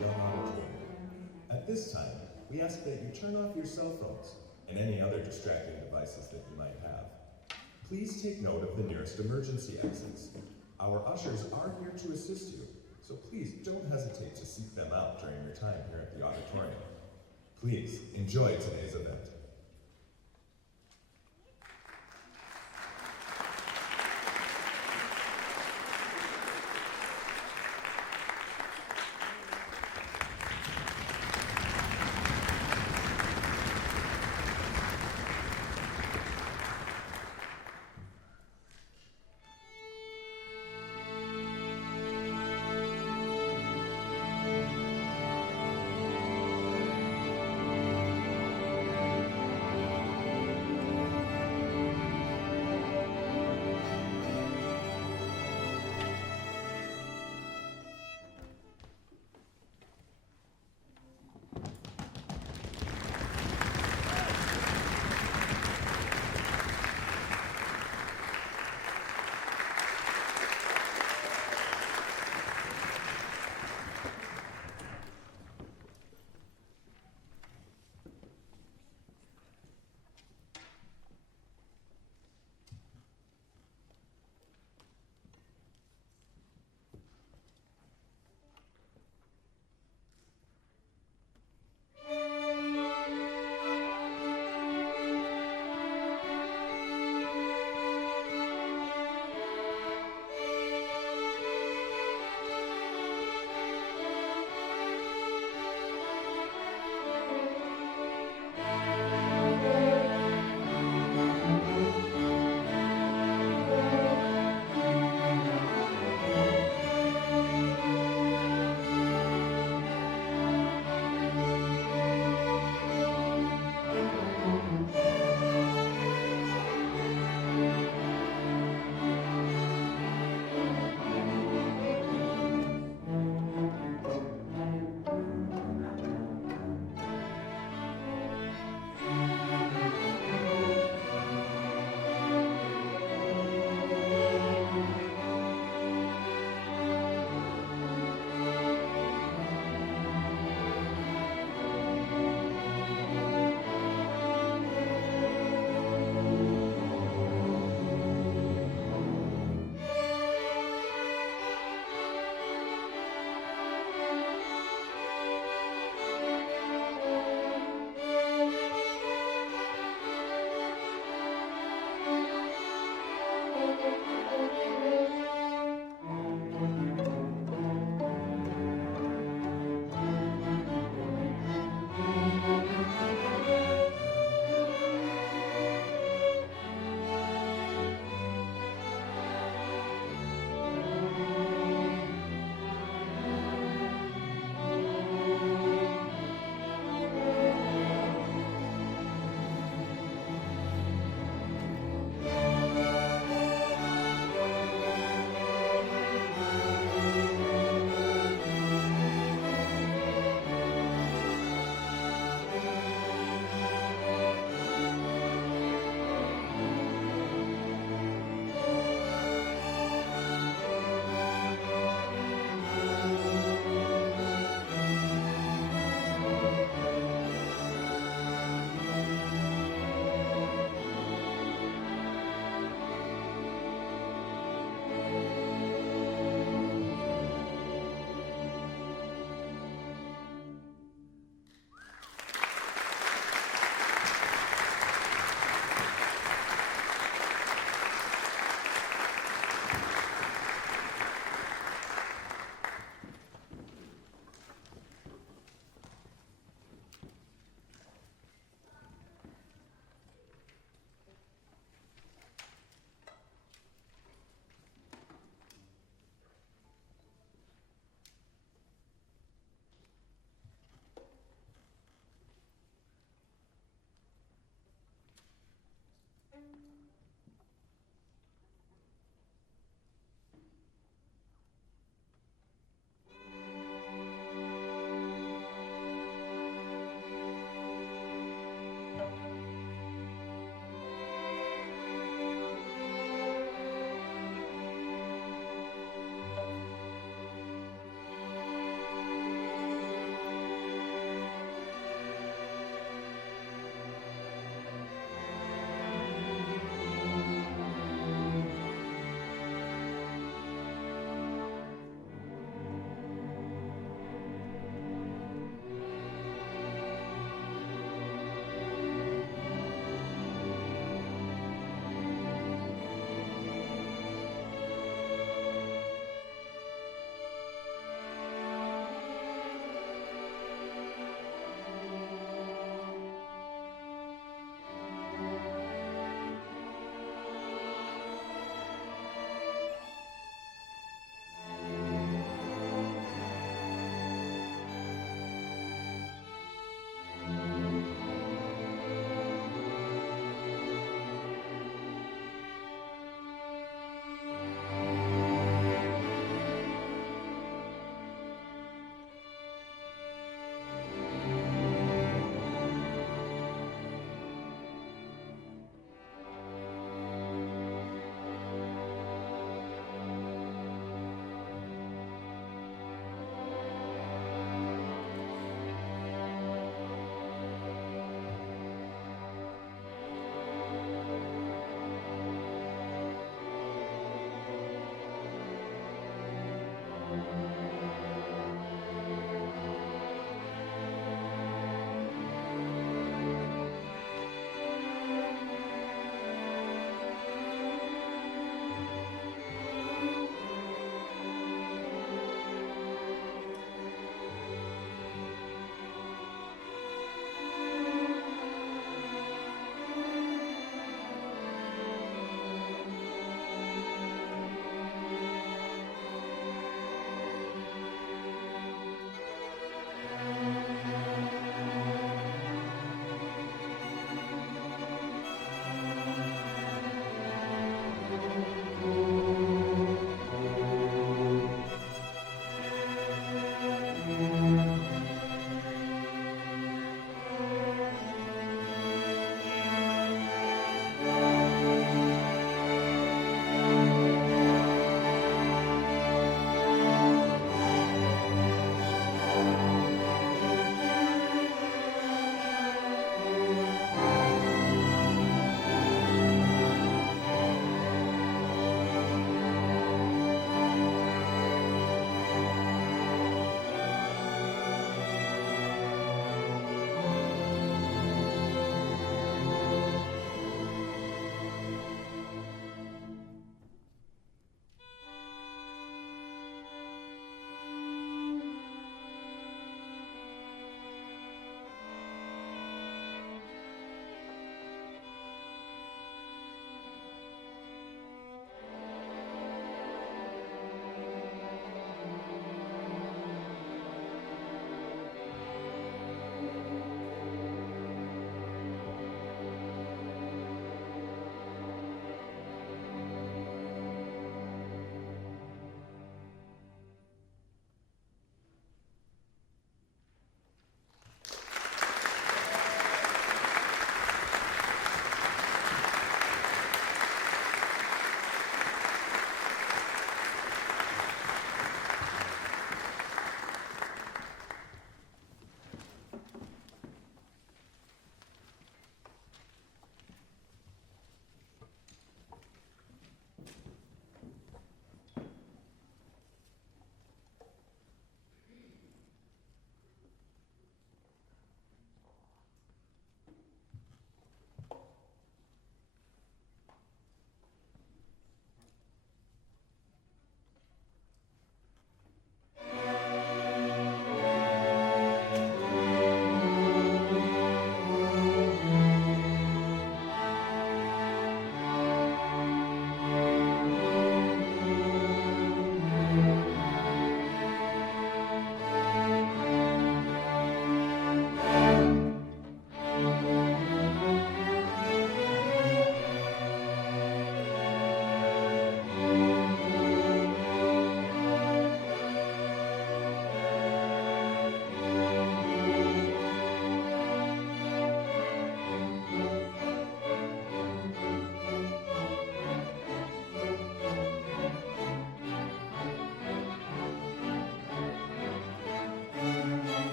young auditorium. At this time, we ask that you turn off your cell phones and any other distracting devices that you might have. Please take note of the nearest emergency exits. Our ushers are here to assist you, so please don't hesitate to seek them out during your time here at the auditorium. Please enjoy today's event.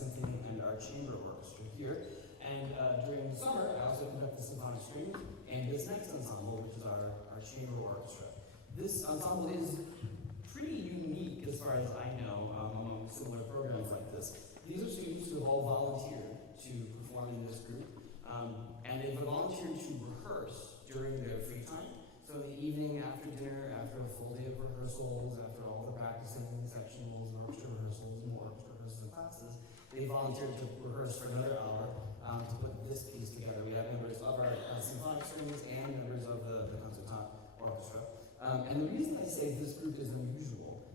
symphony and our chamber orchestra here. And during the summer, I also conduct the symphonic strings and this next ensemble, which is our chamber orchestra. This ensemble is pretty unique as far as I know among similar programs like this. These are students who have all volunteered to perform in this group, and they've volunteered to rehearse during their free time. So in the evening after dinner, after a full day of rehearsals, after all the practicing, sectionals, and orchestra rehearsals, and more orchestra rehearsals and classes, they volunteered to rehearse for another hour to put this piece together. We have members of our symphonic strings and members of the concertant orchestra. And the reason I say this group is unusual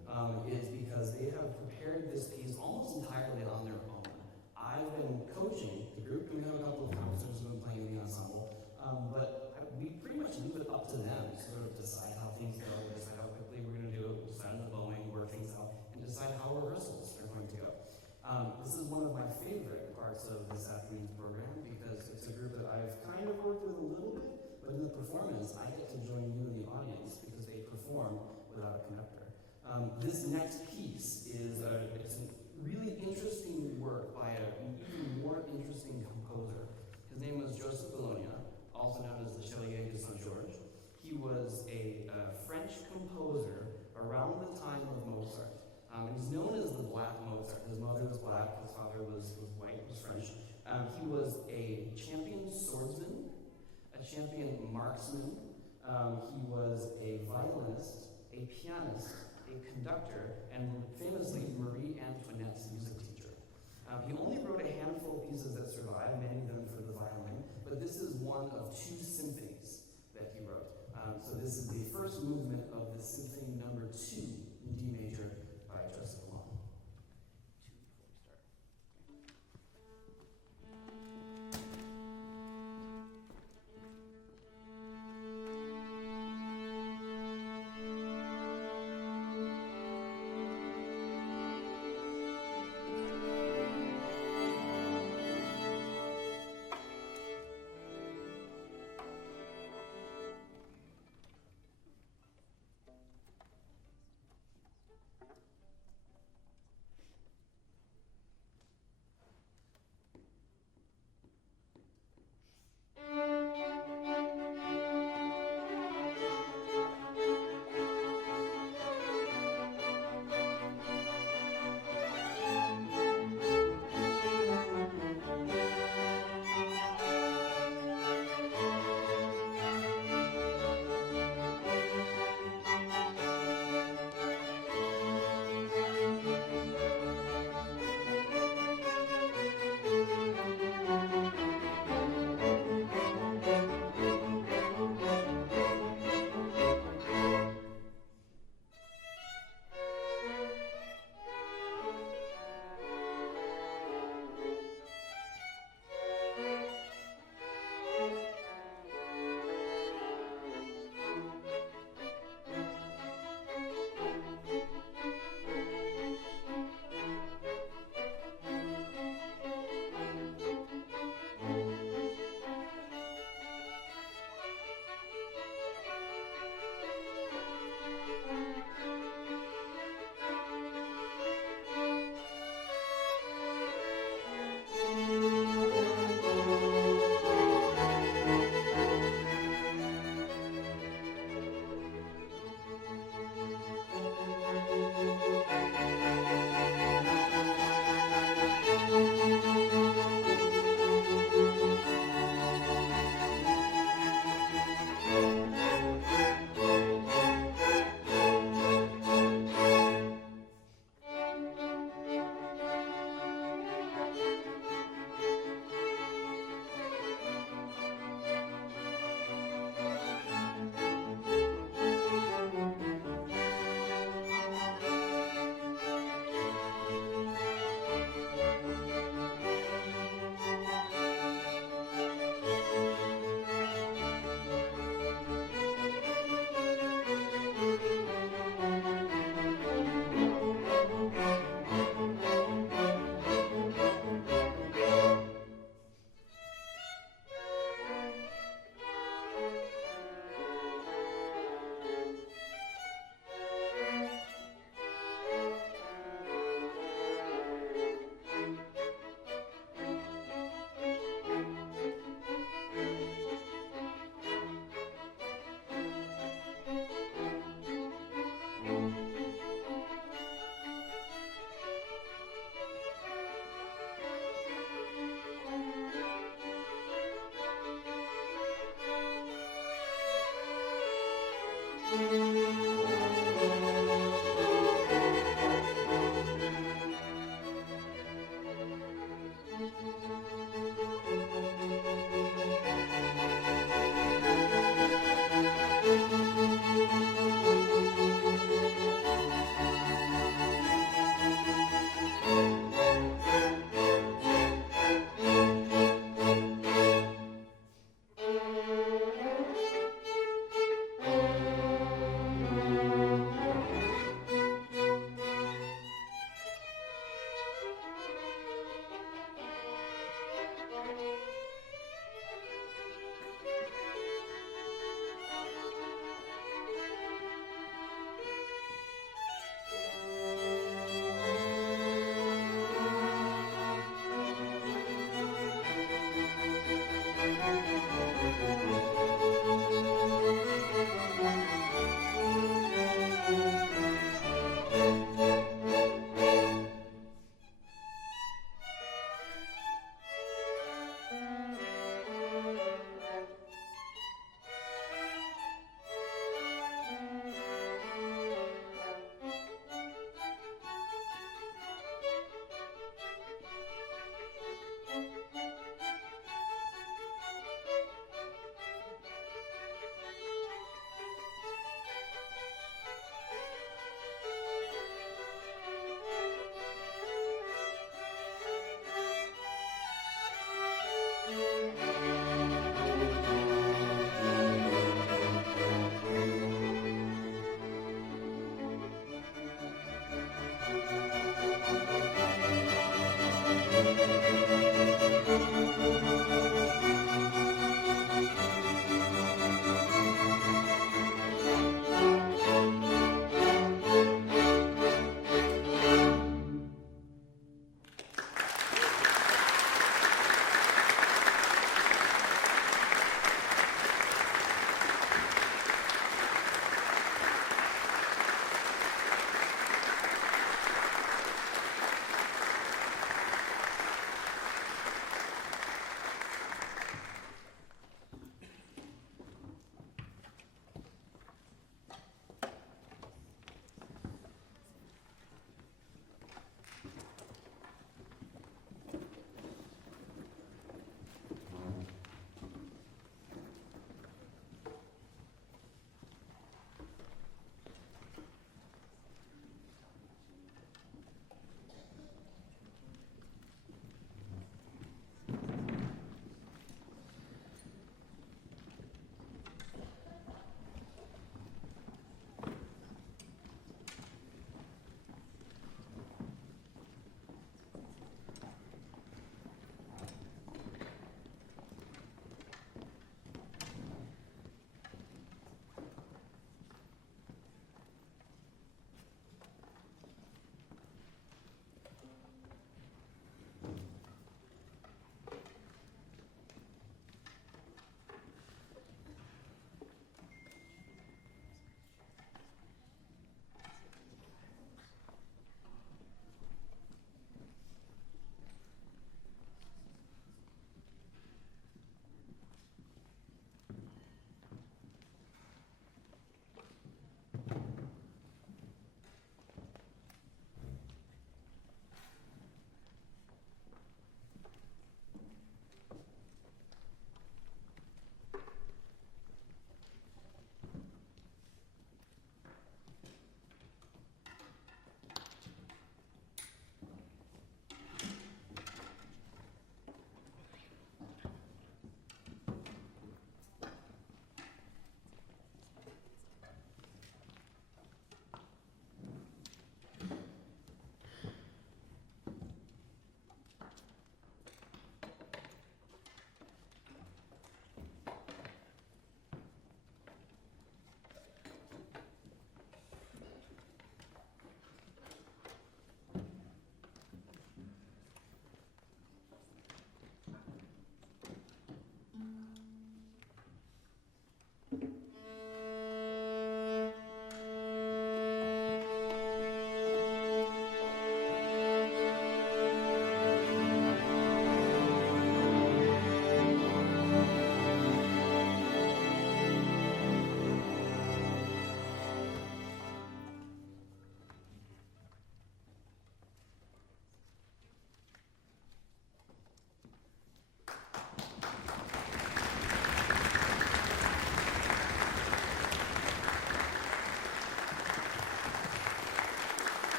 is because they have prepared this piece almost entirely on their own. I've been coaching the group, and we have a couple of composers who have been playing in the ensemble, but we pretty much leave it up to them to sort of decide how things go, decide how quickly we're going to do it, decide on the bowing, work things out, and decide how rehearsals are going to go. This is one of my favorite parts of this afternoon's program because it's a group that I've kind of worked with a little bit, but in the performance, I get to join you in the audience because they perform without a conductor. This next piece is it's a really interesting work by an even more interesting composer. His name was Joseph Bologna, also known as the Chevalier de Saint-Georges. He was a French composer around the time of Mozart. And he's known as the Black Mozart. His mother was black, his father was white, was French. He was a champion swordsman, a champion marksman. He was a violinist, a pianist, a conductor, and famously Marie Antoinette's music teacher. He only wrote a handful of pieces that survive, many of them for the violin, but this is one of 2 symphonies that he wrote. So this is the first movement of the Symphony Number 2 in D major by Joseph Bologna.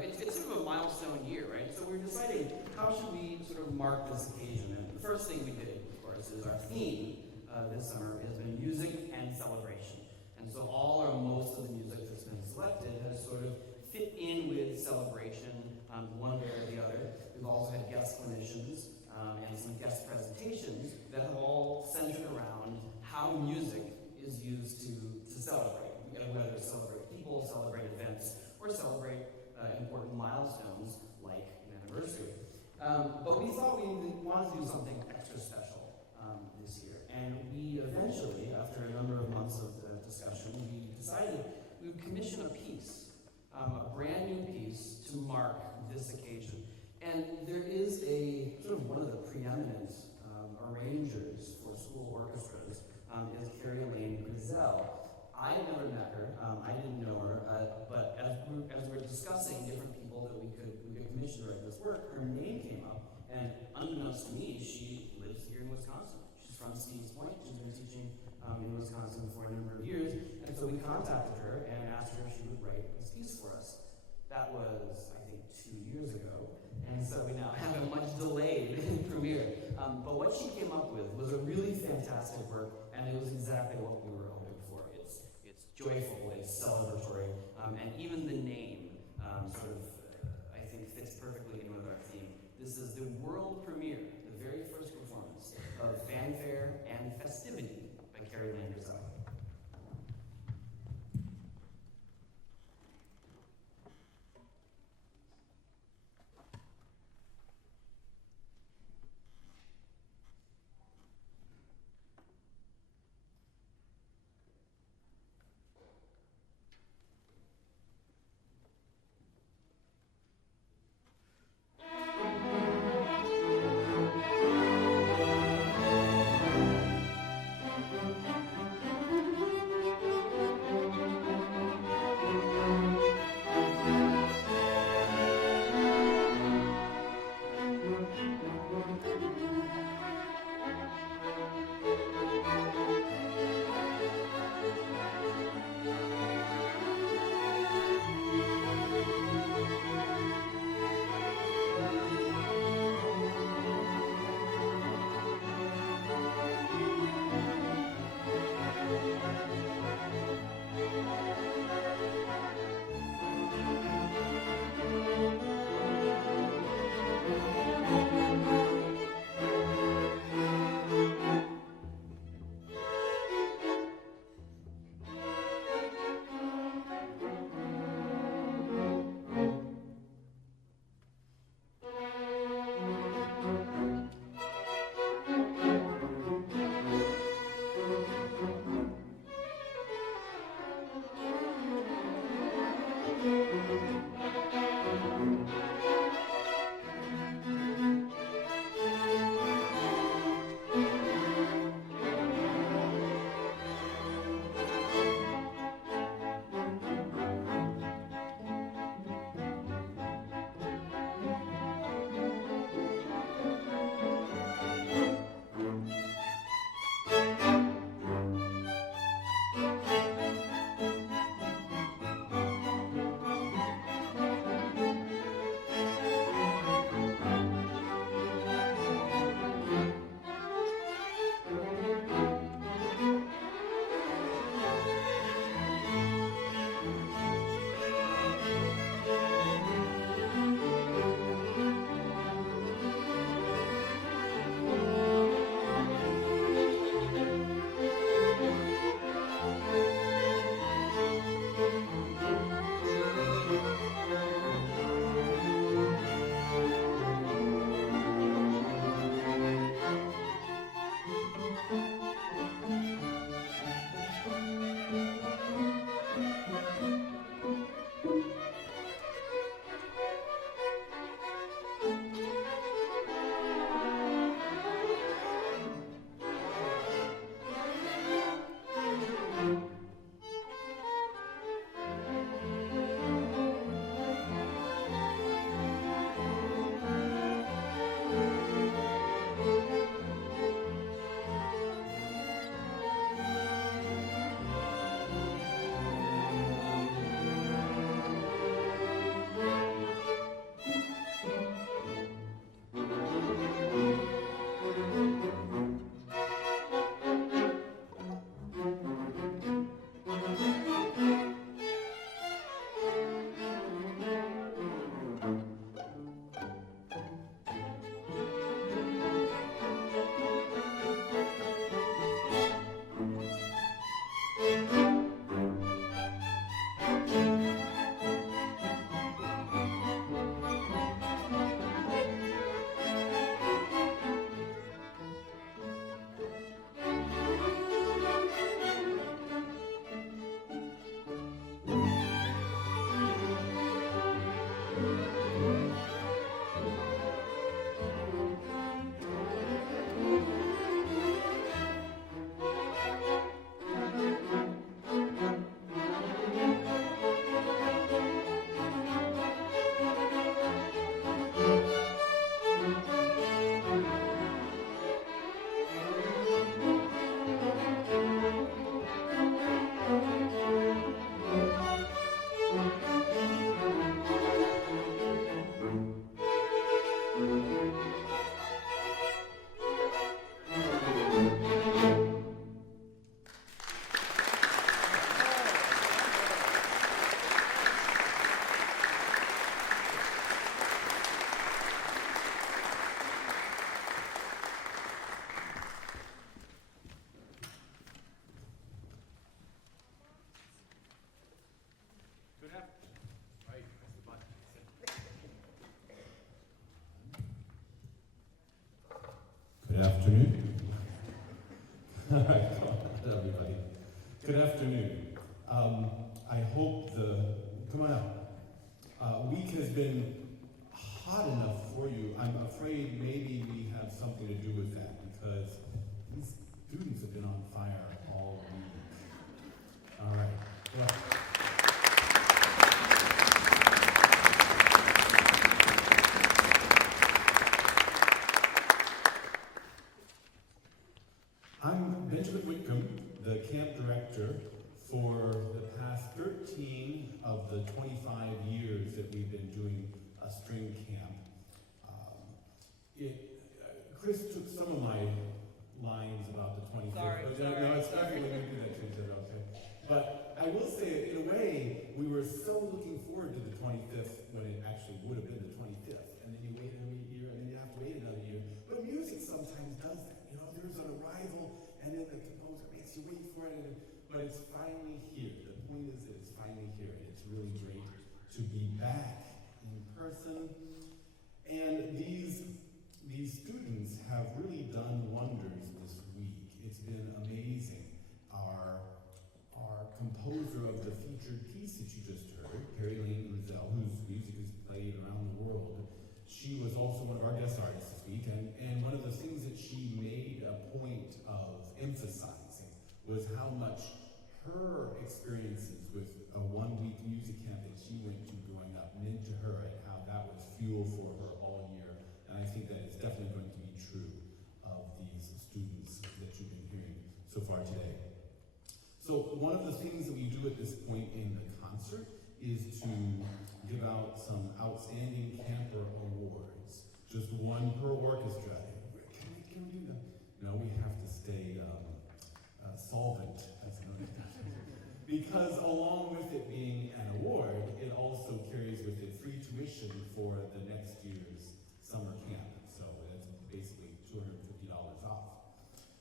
it's sort of a milestone year, right? So we're deciding how should we sort of mark this occasion. And the first thing we did, of course, is our theme this summer has been music and celebration. And so all or most of the music that's been selected has sort of fit in with celebration one way or the other. We've also had guest clinicians and some guest presentations that have all centered around how music is used to celebrate, whether to celebrate people, celebrate events, or celebrate important milestones like an anniversary. But we thought we wanted to do something extra special this year. And we eventually, after a number of months of discussion, we decided we would commission a piece, a brand new piece to mark this occasion. And there is a sort of one of the preeminent arrangers for school orchestras is Carrie Elaine Grizel. I never met her. I didn't know her, but as we're discussing different people that we could commission to write this work, her name came up, and unbeknownst to me, she lives here in Wisconsin. She's from Stevens Point. She's been teaching in Wisconsin for a number of years, and so we contacted her and asked her if she would write this piece for us. That was, I think, 2 years ago, and so we now have a much delayed premiere. But what she came up with was a really fantastic work, and it was exactly what we were hoping for. It's joyful, it's celebratory, and even the name sort of, I think, fits perfectly in with our theme. This is the world premiere, the very first performance of Fanfare and Festivity by Carrie Elaine Grizel. Good afternoon. I hope come on up. Week has been hot enough for you. I'm afraid maybe we have something to do with that because these students have been on fire all week. All right. Well, I'm Benjamin Whitcomb, the camp director for the past 13 of the 25 years that we've been doing a string camp. Chris took some of my lines about the 25th. No, it's not really going to do that to each other, okay? But I will say, in a way, we were so looking forward to the 25th when it actually would have been the 25th. And then you wait another year, and then you have to wait another year. But music sometimes does that. You know, there's an arrival, and then the composer makes you wait for it, but it's finally here. The point is that it's finally here, and it's really great to be back in person. And these students have really done wonders this week. It's been amazing. Our composer of the featured piece that you just heard, Carrie Lane Ruzel, whose music is played around the world, she was also one of our guest artists this week, and one of the things that she made a point of emphasizing was how much her experiences with a one-week music camp that she went to growing up meant to her, and how that was fuel for her all year. And I think that is definitely going to be true of these students that you've been hearing so far today. So one of the things that we do at this point in the concert is to give out some outstanding camper awards. Just one per orchestra. Can we do that? No, we have to stay solvent, as known as that. Because along with it being an award, it also carries with it free tuition for the next year's summer camp. So that's basically $250 off.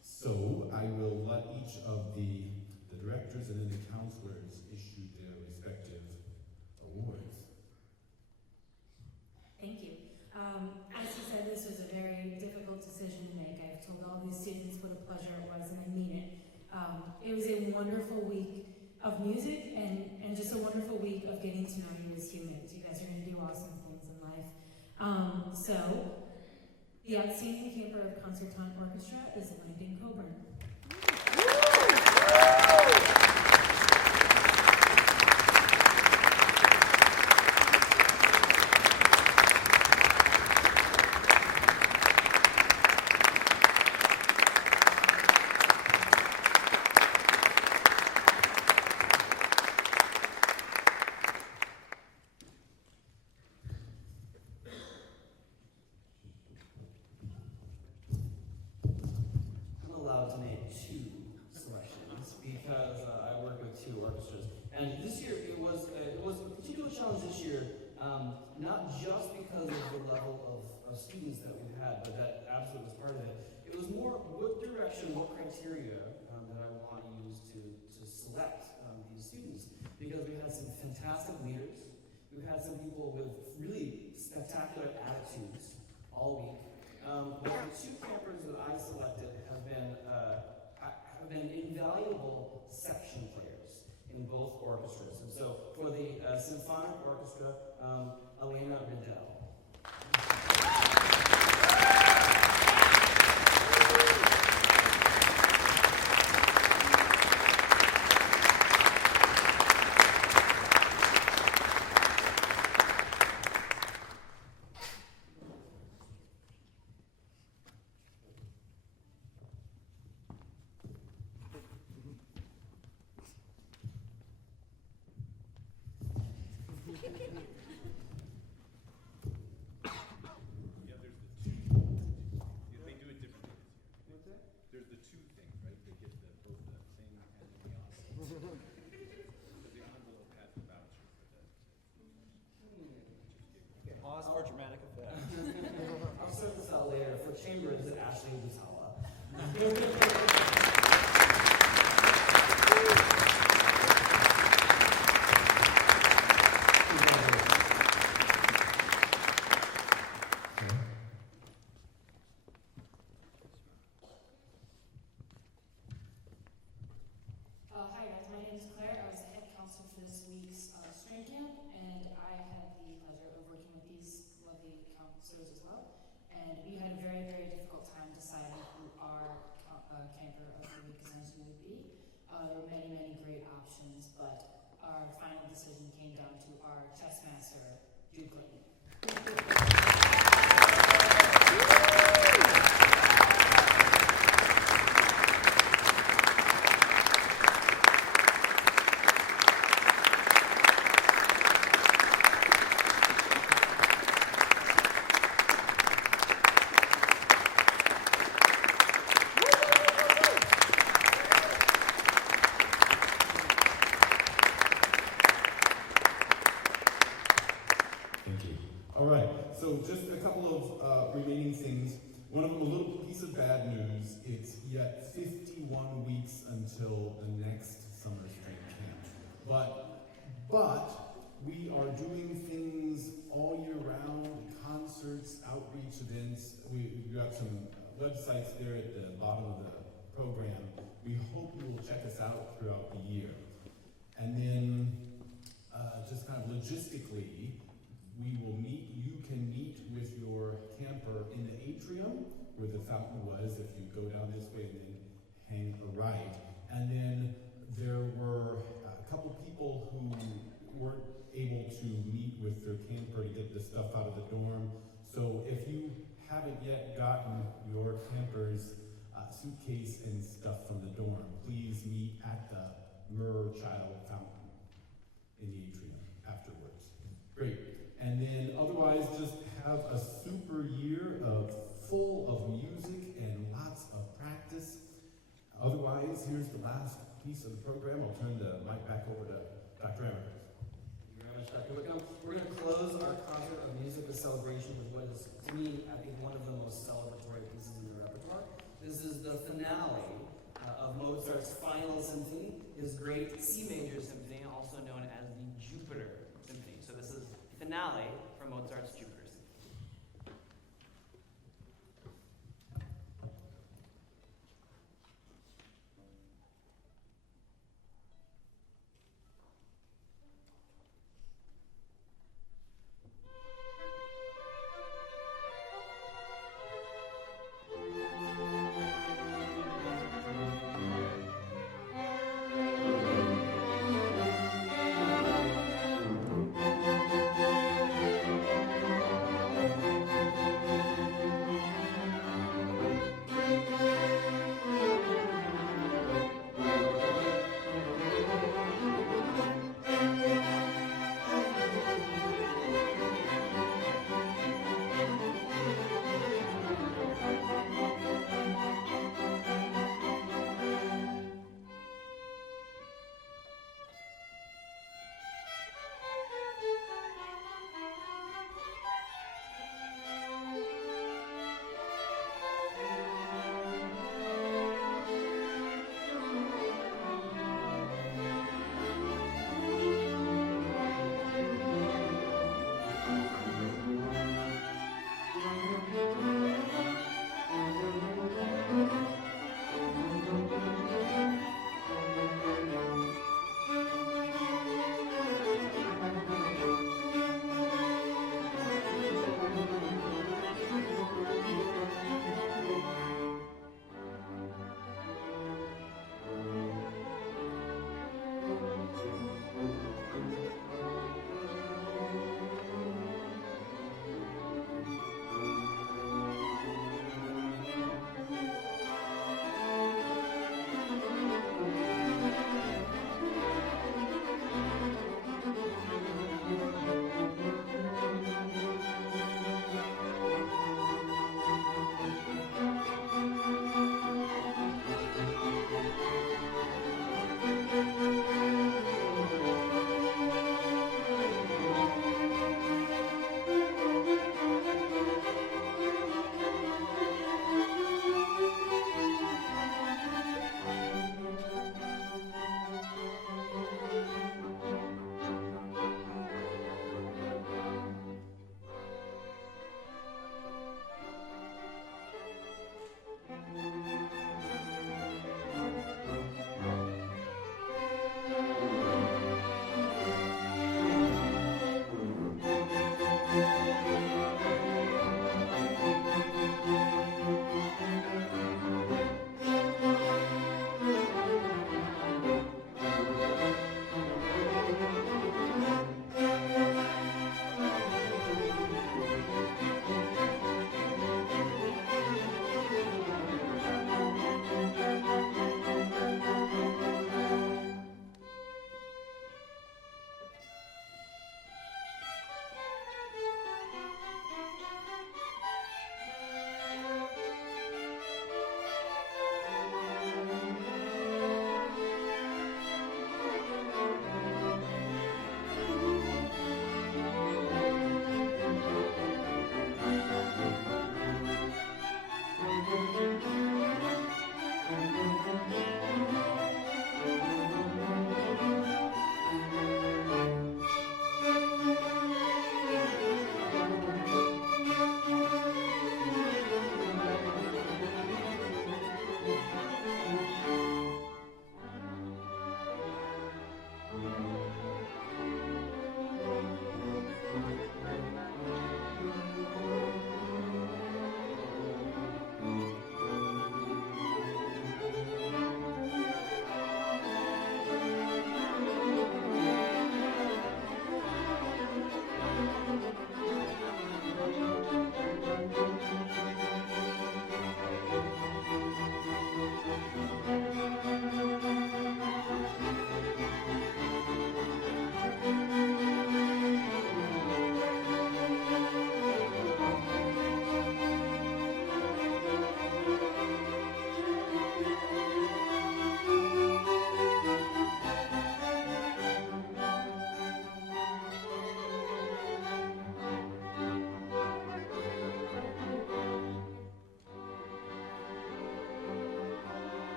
So I will let each of the directors and then the counselors issue their respective awards. Thank you. As you said, this was a very difficult decision to make. I've told all these students what a pleasure it was, and I mean it. It was a wonderful week of music and just a wonderful week of getting to know you as humans. You guys are going to do awesome things in life. So, the outstanding camper of Concertante Orchestra is Landon Coburn. Not just because of the level of students that we had, but that absolutely was part of it. It was more what direction, what criteria that I want to use to select these students. Because we had some fantastic leaders. We had some people with really spectacular attitudes all week. But the two campers that I selected have been invaluable section players in both orchestras. And so for the symphonic orchestra, Elena Riddell. Pause for dramatic effect. I'll sort this out later. For chamber, is it Ashley Butala? deciding who our camper of the week essentially would be. There were many, many great options, but our final decision came down to our chess master, Jude Clinton. Thank you. All right, so just a couple of remaining things. One of them, a little piece of bad news. It's yet 51 weeks until the next summer string camp. But we are doing things all year round, concerts, outreach events. We've got some websites there at the bottom of the program. We hope you will check us out throughout the year. And then just kind of logistically, you can meet with your camper in the atrium where the fountain was if you go down this way and then hang a right. And then there were a couple people who weren't able to meet with their camper to get the stuff out of the dorm. So if you haven't yet gotten your camper's suitcase and stuff from the dorm, please meet at the Myrrh Child Fountain in the atrium afterwards. Great. And then otherwise, just have a super year full of music and lots of practice. Otherwise, here's the last piece of the program. I'll turn the mic back over to Dr. Emmer. Thank you very much, Dr. Wickham. We're going to close our concert of music with celebration with what is, to me, I think one of the most celebratory pieces in the repertoire. This is the finale of Mozart's Final Symphony, his great C major symphony, also known as the Jupiter Symphony. So this is finale from Mozart's Jupiter.